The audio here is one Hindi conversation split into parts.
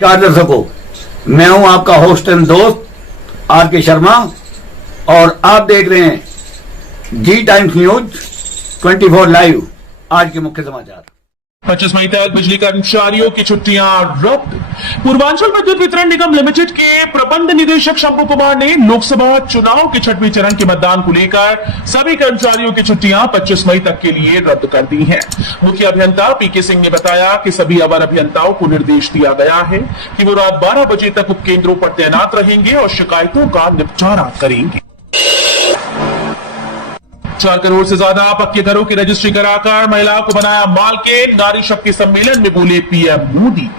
नमस्कार दर्शकों, मैं हूं आपका होस्ट एंड दोस्त आर.के. शर्मा और आप देख रहे हैं जी टाइम्स न्यूज 24 लाइव। आज के मुख्य समाचार। 25 मई तक बिजली कर्मचारियों की छुट्टियां रद्द। पूर्वांचल विद्युत वितरण निगम लिमिटेड के प्रबंध निदेशक शंभू कुमार ने लोकसभा चुनाव के 6वें चरण के मतदान को लेकर सभी कर्मचारियों की छुट्टियां 25 मई तक के लिए रद्द कर दी हैं। मुख्य अभियंता पीके सिंह ने बताया कि सभी अवर अभियंताओं को निर्देश दिया गया है कि वो रात 12 बजे तक उपकेंद्रों पर तैनात रहेंगे और शिकायतों का निपटारा करेंगे। 4 करोड़ से ज्यादा पक्के घरों की रजिस्ट्री कराकर महिलाओं को बनाया मालकिन। नारी शक्ति सम्मेलन में बोले पीएम मोदी।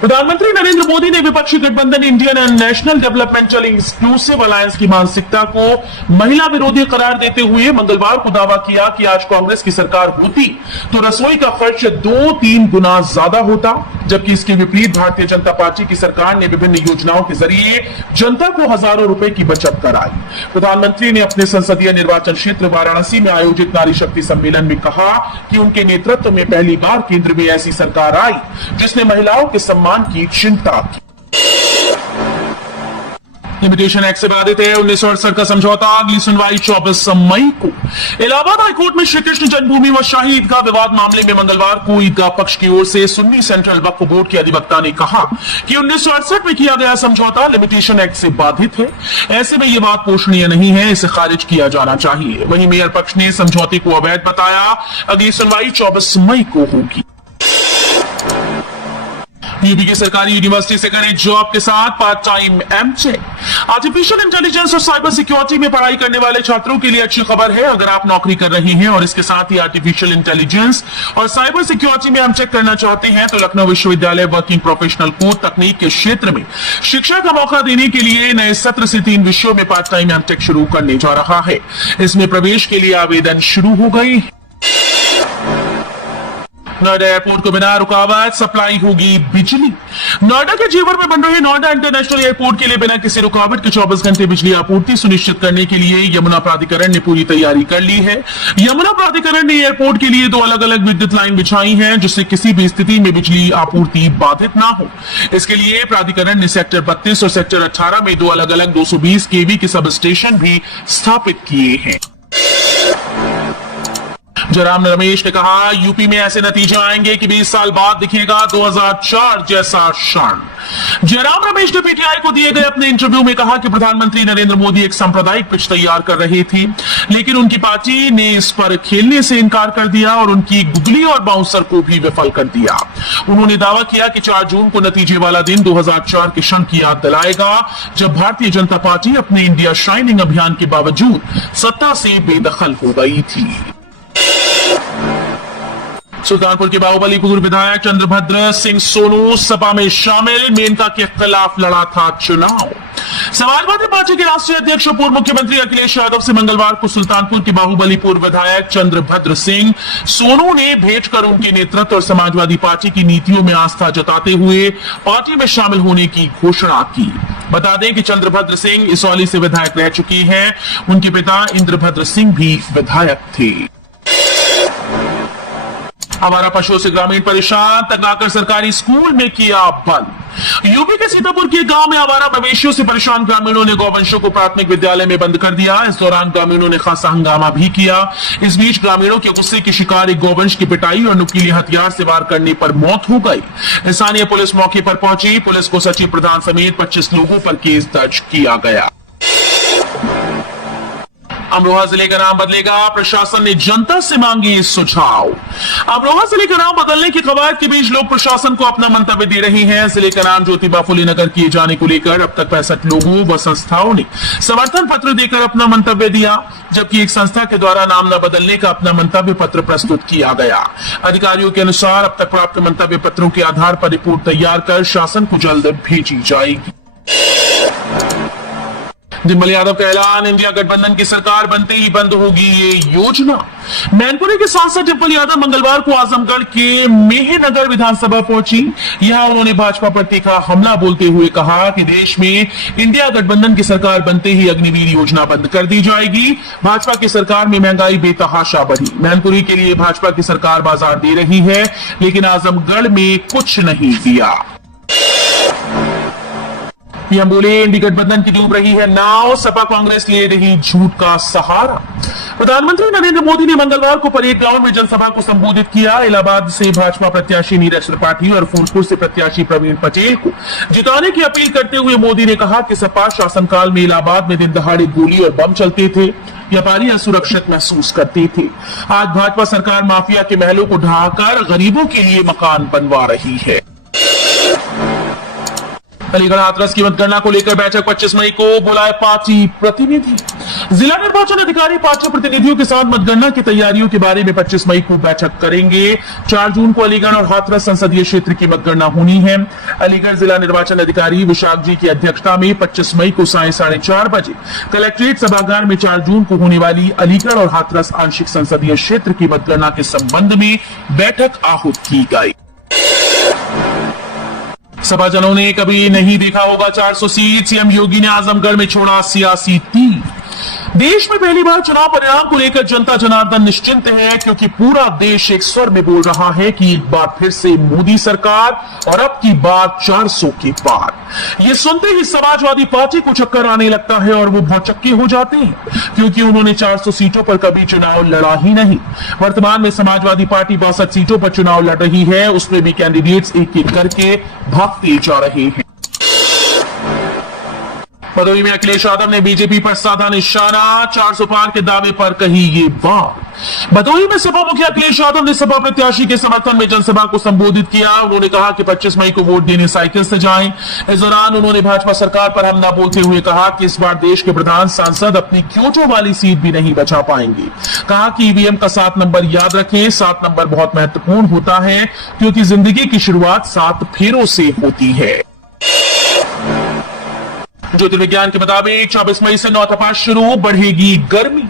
प्रधानमंत्री नरेंद्र मोदी ने विपक्षी गठबंधन Indian and national developmental inclusive alliance की मानसिकता को महिला विरोधी करार देते हुए मंगलवार को दावा किया कि आज कांग्रेस की सरकार होती तो रसोई का खर्च 2-3 गुना ज्यादा होता, जबकि इसके विपरीत भारतीय जनता पार्टी की सरकार ने विभिन्न योजनाओं के जरिए जनता को हजारों रुपए की बचत कराई। प्रधानमंत्री ने अपने संसदीय निर्वाचन क्षेत्र वाराणसी में आयोजित नारी शक्ति सम्मेलन में कहा कि उनके नेतृत्व में पहली बार केंद्र में ऐसी सरकार आई जिसने महिलाओं के सम्मान की चिंता की। लिमिटेशन एक्ट से बाधित है 1968 का समझौता। अगली सुनवाई 24 मई को। इलाहाबाद हाईकोर्ट में श्री कृष्ण जन्मभूमि व शाही ईदगाह विवाद मामले में मंगलवार को ईदगाह पक्ष की ओर से सुन्नी सेंट्रल वक्फ बोर्ड के अधिवक्ता ने कहा कि 1968 में किया गया समझौता लिमिटेशन एक्ट से बाधित है। ऐसे में यह बात पोषणीय नहीं है, इसे खारिज किया जाना चाहिए। वहीं मेयर पक्ष ने समझौते को अवैध बताया। अगली सुनवाई 24 मई को होगी। यूपी की सरकारी यूनिवर्सिटी से करें जॉब के साथ part time MTech. Artificial intelligence और साइबर सिक्योरिटी में पढ़ाई करने वाले छात्रों के लिए अच्छी खबर है। अगर आप नौकरी कर रहे हैं और इसके साथ ही आर्टिफिशियल इंटेलिजेंस और साइबर सिक्योरिटी में एमटेक करना चाहते हैं तो लखनऊ विश्वविद्यालय वर्किंग प्रोफेशनल कोर्स तकनीक के क्षेत्र में शिक्षा का मौका देने के लिए नए सत्र से 3 विषयों में पार्ट टाइम एमटेक शुरू करने जा रहा है। इसमें प्रवेश के लिए आवेदन शुरू हो गए। नोएडा एयरपोर्ट को बिना रुकावट सप्लाई होगी बिजली। नोएडा के जेवर में बन रहे नोएडा इंटरनेशनल एयरपोर्ट के लिए बिना किसी रुकावट के 24 घंटे बिजली आपूर्ति सुनिश्चित करने के लिए यमुना प्राधिकरण ने पूरी तैयारी कर ली है। यमुना प्राधिकरण ने एयरपोर्ट के लिए 2 अलग-अलग विद्युत लाइन बिछाई हैं जिससे किसी भी स्थिति में बिजली आपूर्ति बाधित ना हो। इसके लिए प्राधिकरण ने सेक्टर 32 और सेक्टर 18 में 2 अलग-अलग 220 केवी के सब स्टेशन भी स्थापित किए हैं। जयराम रमेश ने कहा यूपी में ऐसे नतीजे आएंगे कि 20 साल बाद दिखेगा 2004 जैसा क्षण। जयराम रमेश ने पीटीआई को दिए गए अपने इंटरव्यू में कहा कि प्रधानमंत्री नरेंद्र मोदी एक सांप्रदायिक पिच तैयार कर रहे थे, लेकिन उनकी पार्टी ने इस पर खेलने से इनकार कर दिया और उनकी गुगली और बाउंसर को भी विफल कर दिया। उन्होंने दावा किया कि 4 जून को नतीजे वाला दिन 2004 के क्षण की याद दिलाएगा जब भारतीय जनता पार्टी अपने इंडिया शाइनिंग अभियान के बावजूद सत्ता से बेदखल हो गई थी। सुल्तानपुर के बाहुबली पूर्व विधायक चंद्रभद्र सिंह सोनू सपा में शामिल। मेनका के खिलाफ लड़ा था चुनाव। समाजवादी पार्टी के राष्ट्रीय अध्यक्ष और पूर्व मुख्यमंत्री अखिलेश यादव से मंगलवार को सुल्तानपुर के बाहुबली पूर्व विधायक चंद्रभद्र सिंह सोनू ने भेंट कर उनके नेतृत्व और समाजवादी पार्टी की नीतियों में आस्था जताते हुए पार्टी में शामिल होने की घोषणा की। बता दें कि चंद्रभद्र सिंह इसौली से विधायक रह चुकी हैं। उनके पिता इंद्रभद्र सिंह भी विधायक थे। आवारा पशुओं से ग्रामीण परेशान, तगलाकर सरकारी स्कूल में किया बंद। यूपी के सीतापुर के गांव में आवारा मवेशियों से परेशान ग्रामीणों ने गौवंशों को प्राथमिक विद्यालय में बंद कर दिया। इस दौरान ग्रामीणों ने खासा हंगामा भी किया। इस बीच ग्रामीणों के गुस्से के शिकार एक गौवंश की पिटाई और नुकीले हथियार से वार करने पर मौत हो गई। स्थानीय पुलिस मौके पर पहुंची। पुलिस को सचिव प्रधान समेत 25 लोगों पर केस दर्ज किया गया। अमरोहा जिले का नाम बदलेगा, प्रशासन ने जनता से मांगे सुझाव। अमरोहा जिले का नाम बदलने की कवायद के बीच लोग प्रशासन को अपना मंतव्य दे रहे हैं। जिले का नाम ज्योतिबा फुले नगर किए जाने को लेकर अब तक 65 लोगों व संस्थाओं ने समर्थन पत्र देकर अपना मंतव्य दिया, जबकि एक संस्था के द्वारा नाम न बदलने का अपना मंतव्य पत्र प्रस्तुत किया गया। अधिकारियों के अनुसार अब तक प्राप्त मंतव्य पत्रों के आधार पर रिपोर्ट तैयार कर शासन को जल्द भेजी जाएगी। डिम्पल यादव का ऐलान, इंडिया गठबंधन की सरकार बनते ही बंद होगी ये योजना। मैनपुरी के सांसद डिम्पल यादव मंगलवार को आजमगढ़ के मेहनगर विधानसभा पहुंची। यहां उन्होंने भाजपा पर तीखा हमला बोलते हुए कहा कि देश में इंडिया गठबंधन की सरकार बनते ही अग्निवीर योजना बंद कर दी जाएगी। भाजपा की सरकार में महंगाई बेतहाशा बढ़ी। मैनपुरी के लिए भाजपा की सरकार बाजार दे रही है, लेकिन आजमगढ़ में कुछ नहीं दिया। पीएम बोले, इंडी गठबंधन की डूब रही है नाव, सपा कांग्रेस ले रही झूठ का सहारा। प्रधानमंत्री नरेंद्र मोदी ने मंगलवार को परेड ग्राउंड में जनसभा को संबोधित किया। इलाहाबाद से भाजपा प्रत्याशी नीरज त्रिपाठी और फूलपुर से प्रत्याशी प्रवीण पटेल को जिताने की अपील करते हुए मोदी ने कहा कि सपा शासनकाल में इलाहाबाद में दिन दहाड़े गोली और बम चलते थे, व्यापारी असुरक्षित महसूस करते थे। आज भाजपा सरकार माफिया के महलों को ढहाकर गरीबों के लिए मकान बनवा रही है। अलीगढ़ हाथरस की मतगणना को लेकर बैठक 25 मई को बुलाए पार्टी प्रतिनिधि। जिला निर्वाचन अधिकारी पार्टी प्रतिनिधियों के साथ मतगणना की तैयारियों के बारे में 25 मई को बैठक करेंगे। 4 जून को अलीगढ़ और हाथरस संसदीय क्षेत्र की मतगणना होनी है। अलीगढ़ जिला निर्वाचन अधिकारी विशाख जी की अध्यक्षता में 25 मई को साय 4:30 बजे कलेक्ट्रेट सभागार में 4 जून को होने वाली अलीगढ़ और हाथरस आंशिक संसदीय क्षेत्र की मतगणना के संबंध में बैठक आहूत की गई। सभाजनों ने कभी नहीं देखा होगा 400 सीट, सीएम योगी ने आजमगढ़ में छोड़ा सियासी तीर। देश में पहली बार चुनाव परिणाम को लेकर जनता जनार्दन निश्चिंत है, क्योंकि पूरा देश एक स्वर में बोल रहा है कि एक बार फिर से मोदी सरकार और अब की बार 400 के पार। ये सुनते ही समाजवादी पार्टी को चक्कर आने लगता है और वो भौचक्के हो जाते हैं, क्योंकि उन्होंने 400 सीटों पर कभी चुनाव लड़ा ही नहीं। वर्तमान में समाजवादी पार्टी 62 सीटों पर चुनाव लड़ रही है, उसमें भी कैंडिडेट्स एक एक करके भागते जा रहे हैं। भदोही में अखिलेश यादव ने बीजेपी पर साधा निशाना, 400 पार के दावे पर कही ये बात। भदोही में सपा मुखिया अखिलेश यादव ने सपा प्रत्याशी के समर्थन में जनसभा को संबोधित किया। उन्होंने कहा कि 25 मई को वोट देने साइकिल से जाएं। इस दौरान उन्होंने भाजपा सरकार पर हमला बोलते हुए कहा कि इस बार देश के प्रधान सांसद अपनी क्योंटो वाली सीट भी नहीं बचा पाएंगे। कहा कि ईवीएम का 7 नंबर याद रखें, 7 नंबर बहुत महत्वपूर्ण होता है, क्योंकि जिंदगी की शुरुआत 7 फेरों से होती है। ज्योतिर्विज्ञान के मुताबिक 24 मई से नौतपा शुरू, बढ़ेगी गर्मी।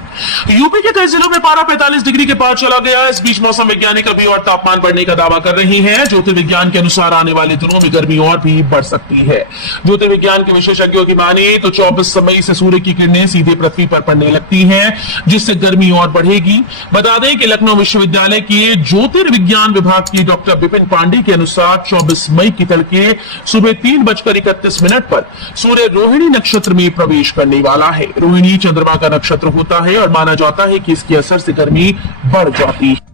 यूपी के कई जिलों में पारा 45 डिग्री के पार चला गया। इस बीच मौसम वैज्ञानिक अभी और तापमान बढ़ने का दावा कर रही हैं। ज्योतिर्विज्ञान के अनुसार आने वाले दिनों में गर्मी और भी बढ़ सकती है। ज्योतिर्विज्ञान के विशेषज्ञों की माने तो 24 मई से सूर्य की किरणें सीधे पृथ्वी पर पड़ने लगती हैं, जिससे गर्मी और बढ़ेगी। बता दें कि लखनऊ विश्वविद्यालय के ज्योतिर्विज्ञान विभाग की डॉक्टर विपिन पांडे के अनुसार 24 मई की तड़के सुबह 3:31 पर सूर्य रोहिणी नक्षत्र में प्रवेश करने वाला है। रोहिणी चंद्रमा का नक्षत्र होता है और माना जाता है कि इसके असर से गर्मी बढ़ जाती है।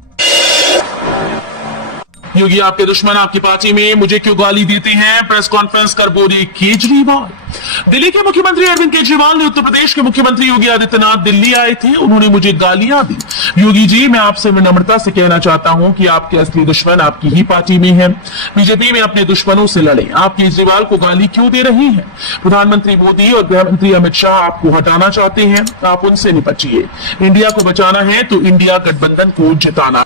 योगी आपके दुश्मन आपकी पार्टी में मुझे क्यों गाली देते हैं, प्रेस कॉन्फ्रेंस कर बोले केजरीवाल। दिल्ली के मुख्यमंत्री अरविंद केजरीवाल ने उत्तर प्रदेश के मुख्यमंत्री योगी आदित्यनाथ दिल्ली आए थे, उन्होंने मुझे गालियां दी। योगी जी, मैं आपसे विनम्रता से कहना चाहता हूं कि आपके असली दुश्मन आपकी ही पार्टी में है। बीजेपी में अपने दुश्मनों से लड़े। आप केजरीवाल को गाली क्यों दे रही हैं? प्रधानमंत्री मोदी और गृह मंत्री अमित शाह आपको हटाना चाहते हैं, आप उनसे निपटिए। इंडिया को बचाना है तो इंडिया गठबंधन को जिताना।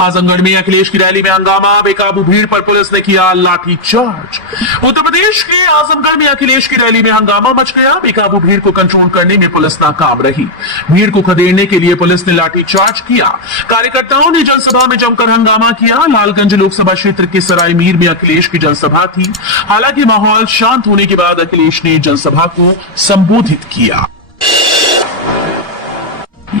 आजमगढ़ में अखिलेश की रैली में हंगामा, बेकाबू भीड़ पर पुलिस ने किया लाठीचार्ज। उत्तर प्रदेश के आजमगढ़ में अखिलेश की रैली में हंगामा मच गया। बेकाबू भीड़ को कंट्रोल करने में पुलिस नाकाम रही। भीड़ को खदेड़ने के लिए पुलिस ने लाठीचार्ज किया। कार्यकर्ताओं ने जनसभा में जमकर हंगामा किया। लालगंज लोकसभा क्षेत्र के सराय मीर में अखिलेश की जनसभा थी। हालांकि माहौल शांत होने के बाद अखिलेश ने जनसभा को संबोधित किया।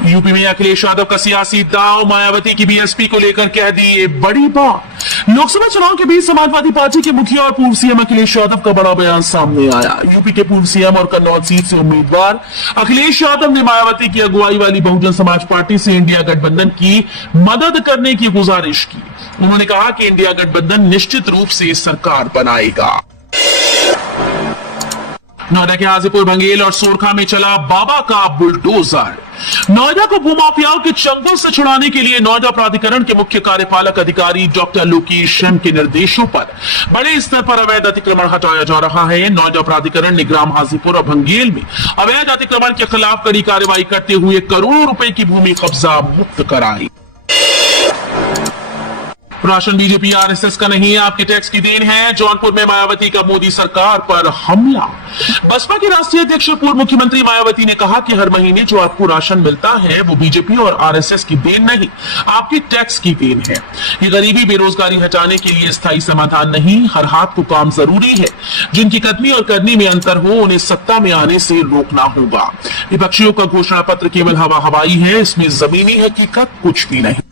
यूपी में अखिलेश यादव का सियासी दांव, मायावती की बीएसपी को लेकर कह दी ये बड़ी बात। लोकसभा चुनाव के बीच समाजवादी पार्टी के मुखिया और पूर्व सीएम अखिलेश यादव का बड़ा बयान सामने आया। यूपी के पूर्व सीएम और कन्नौज सीट से उम्मीदवार अखिलेश यादव ने मायावती की अगुवाई वाली बहुजन समाज पार्टी से इंडिया गठबंधन की मदद करने की गुजारिश की। उन्होंने कहा कि इंडिया गठबंधन निश्चित रूप से सरकार बनाएगा। नोएडा के हाजीपुर, बंगेल और सोरखा में चला बाबा का बुलडोजर। नोएडा को भूमाफियाओं के चंगुल से छुड़ाने के लिए नोएडा प्राधिकरण के मुख्य कार्यपालक अधिकारी डॉक्टर लोकेश एम के निर्देशों पर बड़े स्तर पर अवैध अतिक्रमण हटाया जा रहा है। नोएडा प्राधिकरण ने ग्राम हाजीपुर और भंगेल में अवैध अतिक्रमण के खिलाफ कड़ी कार्रवाई करते हुए करोड़ों रुपए की भूमि कब्जा मुक्त कराई। राशन बीजेपी आरएसएस का नहीं, आपके टैक्स की देन है। जौनपुर में मायावती का मोदी सरकार पर हमला। बसपा की राष्ट्रीय अध्यक्ष पूर्व मुख्यमंत्री मायावती ने कहा कि हर महीने जो आपको राशन मिलता है वो बीजेपी और आरएसएस की देन नहीं, आपकी टैक्स की देन है। ये गरीबी बेरोजगारी हटाने के लिए स्थायी समाधान नहीं, हर हाथ को काम जरूरी है। जिनकी कथनी और करनी में अंतर हो उन्हें सत्ता में आने से रोकना होगा। विपक्षियों का घोषणा पत्र केवल हवा हवाई है, इसमें जमीनी हकीकत कुछ भी नहीं।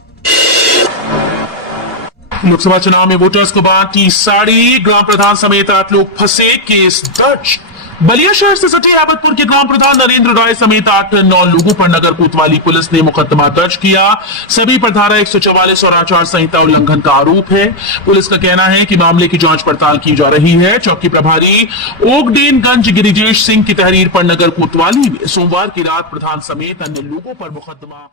लोकसभा चुनाव में वोटर्स को बांटी साड़ी, ग्राम प्रधान समेत 8 लोग फंसे, केस दर्ज। बलिया शहर से सटे आबदपुर के ग्राम प्रधान नरेंद्र राय समेत 8-9 लोगों पर नगर कोतवाली पुलिस ने मुकदमा दर्ज किया। सभी पर धारा 144 और आचार संहिता उल्लंघन का आरोप है। पुलिस का कहना है कि मामले की जांच पड़ताल की जा रही है। चौकी प्रभारी ओगडेनगंज गिरिजेश सिंह की तहरीर पर नगर कोतवाली में सोमवार की रात प्रधान समेत अन्य लोगों पर मुकदमा